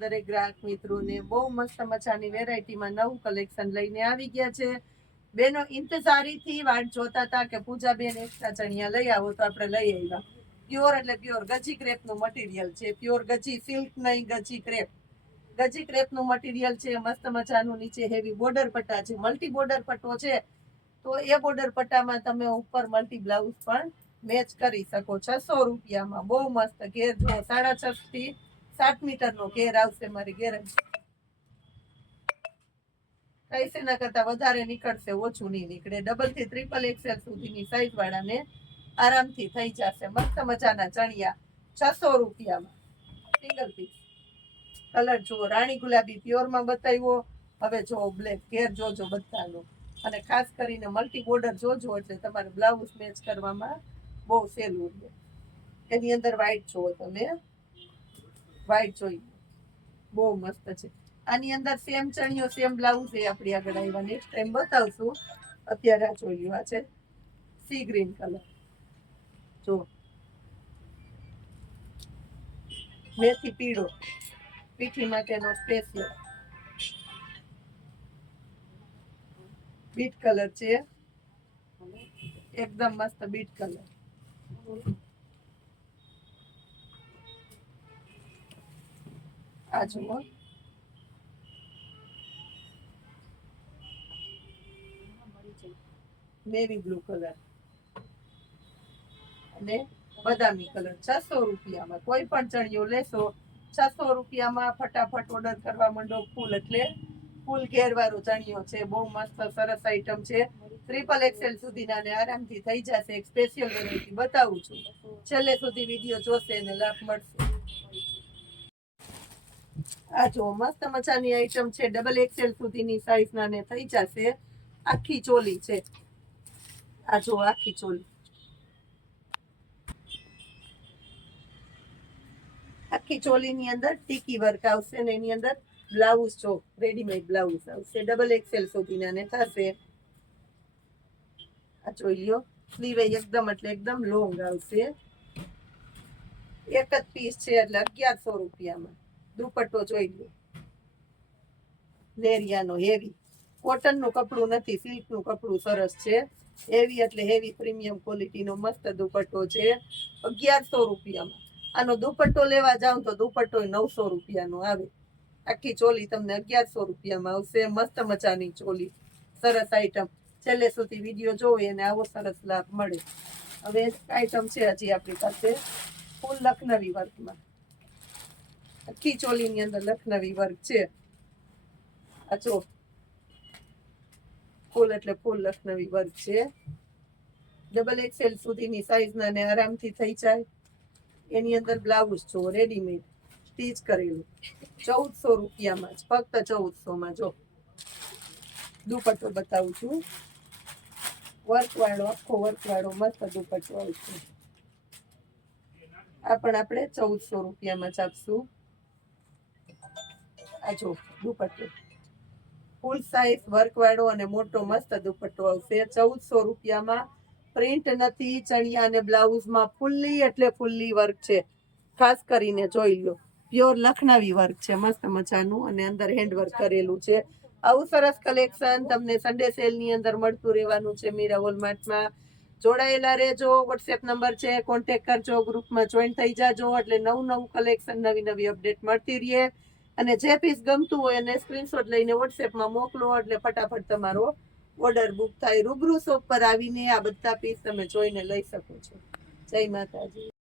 દરેક ગ્રાહક મિત્રોને બહુ મસ્ત મજાની વેરાયટીમાં નવું કલેક્શન લઈને આવી ગયા છે. બેનો ઇંતજારીથી વાટ જોતા હતા કે પૂજાબેન એકતા ચણિયા લઈ આવો તો આપણે લઈ આવ્યા. પ્યોર એટલે પ્યોર ગજી ક્રેપનું મટીરિયલ છે. પ્યોર ગજી સિલ્ક નહીં, ગજી ક્રેપ. ગજી ક્રેપનું મટીરિયલ છે, મસ્ત મજાનું નીચે હેવી બોર્ડર પટ્ટા છે. મલ્ટી બોર્ડર પટ્ટો છે. તો એ બોર્ડર પટ્ટામાં તમે ઉપર મલ્ટી બ્લાઉઝ પણ મેચ કરી શકો છસો રૂપિયામાં બહુ મસ્ત ઘેર જો સાડા છ થી સાત મીટરનો ઘેર આવશે મારી ગેરંટી કઈ સેના કરતા વધારે નીકળશે, ઓછું નહીં નીકળે. ડબલથી ટ્રિપલ એક્સેલ સુધીની સાઈઝ વાળાને આરામથી થઈ જશે. મસ્ત મજાના ચણિયા, છસો રૂપિયામાં. સિંગલ પીસ કલર જુઓ, રાણી ગુલાબી પ્યોરમાં બતાવ્યો. હવે જો બ્લેક ઘેર જોજો બધાનો. અને ખાસ કરીને મલ્ટી બોર્ડર જોજો, એટલે તમારે બ્લાઉઝ મેચ કરવામાં બહુ સહેલું રહે. એની અંદર વ્હાઈટ જુઓ તમે. વ્હાઈટ જોઈ બહુ મસ્ત છે. આની અંદર સેમ ચણિયો સેમ બ્લાઉઝ એ આપણી આગળ આવ્યા નેક્સ્ટ ટાઈમ બતાવશું. અત્યારે આ જોઈ આ છે સી ગ્રીન કલર જો. મેથી પીળો. પીઠી માટેનો સ્પેશિયલ બીટ કલર છે. એકદમ મસ્ત બીટ કલર આ જુઓ નેવી બ્લુ કલર અને બદામી કલર છસો રૂપિયામાં કોઈ પણ ચણિયો લેશો, છસો રૂપિયામાં ફટાફટ ઓર્ડર કરવા માંડો ફૂલ એટલે ફૂલ ઘેરવાળો ચણિયો છે, બહુ મસ્ત સરસ આઈટમ છે. ટ્રિપલ એક્સેલ સુધીના ને આરામથી થઈ જશે. એક સ્પેશિયલ વેરાયટી બતાવું છું. છેલ્લે સુધી વીડિયો જોશે અને લાભ મળશે. આ જો, મસ્ત મજાની આઈટમ છે. ડબલ એક્સેલ સુધીની સાઈઝ ના થઈ જશે. આખી ચોલી છે. આ જો, આખી ચોલી. આખી ચોલીની અંદર ટીકી વર્ક આવશે ને એની અંદર બ્લાઉઝ જો રેડીમેડ બ્લાઉઝ આવશે. ડબલ એક્સેલ સુધીના ને થશે. આ જોઈ લ્યો. સ્લીવે એકદમ એટલે એકદમ લોંગ આવશે. એક જ પીસ છે એટલે અગિયારસો રૂપિયામાં. દુપટ્ટો જોઈ લો લેરિયાનો હેવી કોટનનું કપડું નથી સિલ્કનું કપડું સરસ છે. હેવી એટલે હેવી પ્રીમિયમ ક્વોલિટીનો મસ્ત દુપટ્ટો છે. અગિયારસો રૂપિયામાં. આનો દુપટ્ટો લેવા જાઉં તો દુપટ્ટો નવસો રૂપિયાનો આવે. આખી ચોલી તમને અગિયારસો રૂપિયામાં આવશે. મસ્ત મજાની ચોલી. સરસ આઈટમ છેલ્લે સુધી વીડિયો જોવે અને આવો સરસ લાભ મળે. હવે આઈટમ છે હજી આપણી પાસે. ફૂલ લખનવી વર્કમાં. આખી ચોલીની અંદર લખનવી વર્ક છે. આ જો ફૂલ એટલે ફૂલ લખનવી વર્ક છે. ડબલ એક્સેલ સુધીની સાઈઝના ને આરામથી થઈ જાય. એની અંદર બ્લાઉઝ જો રેડીમેડ સ્ટીચ કરેલું. ચૌદસો રૂપિયામાં જ, ફક્ત ચૌદસોમાં જો. દુપટ્ટો બતાવું છું. વર્ક વાળો આખો વર્ક વાળો મસ્ત દુપટ્ટો આવશે આ પણ આપણે ચૌદસો રૂપિયામાં જ આપશું. આ જો, દુપટ્ટો. ફૂલ સાઈઝ વર્ક વાળો અને મોટો મસ્ત દુપટ્ટો. આવશે ચૌદસો રૂપિયામાં પ્રિન્ટ નથી, ચણિયા અને બ્લાઉઝમાં ફૂલ્લી એટલે ફૂલ્લી વર્ક છે. ખાસ કરીને જોઈ લો પ્યોર લખનવી વર્ક છે, મસ્ત મજાનું અને અંદર હેન્ડવર્ક કરેલું છે. આવું સરસ કલેક્શન તમને સન્ડે સેલની અંદર મળતું રહેવાનું છે મીરા વોલમાર્ટમાં જોડાયેલા રહેજો વોટ્સએપ નંબર છે કોન્ટેક કરજો ગ્રુપમાં જોઈન થઈ જાજો, એટલે નવું નવું કલેક્શન નવી નવી અપડેટ મળતી રહે. અને જે પીસ ગમતું હોય એને સ્ક્રીનશોટ લઈને વોટ્સએપમાં મોકલો એટલે ફટાફટ તમારો ઓર્ડર બુક થાય. રૂબરૂ શોપ પર આવીને આ બધા પીસ તમે જોઈને લઈ શકો છો. જય માતાજી.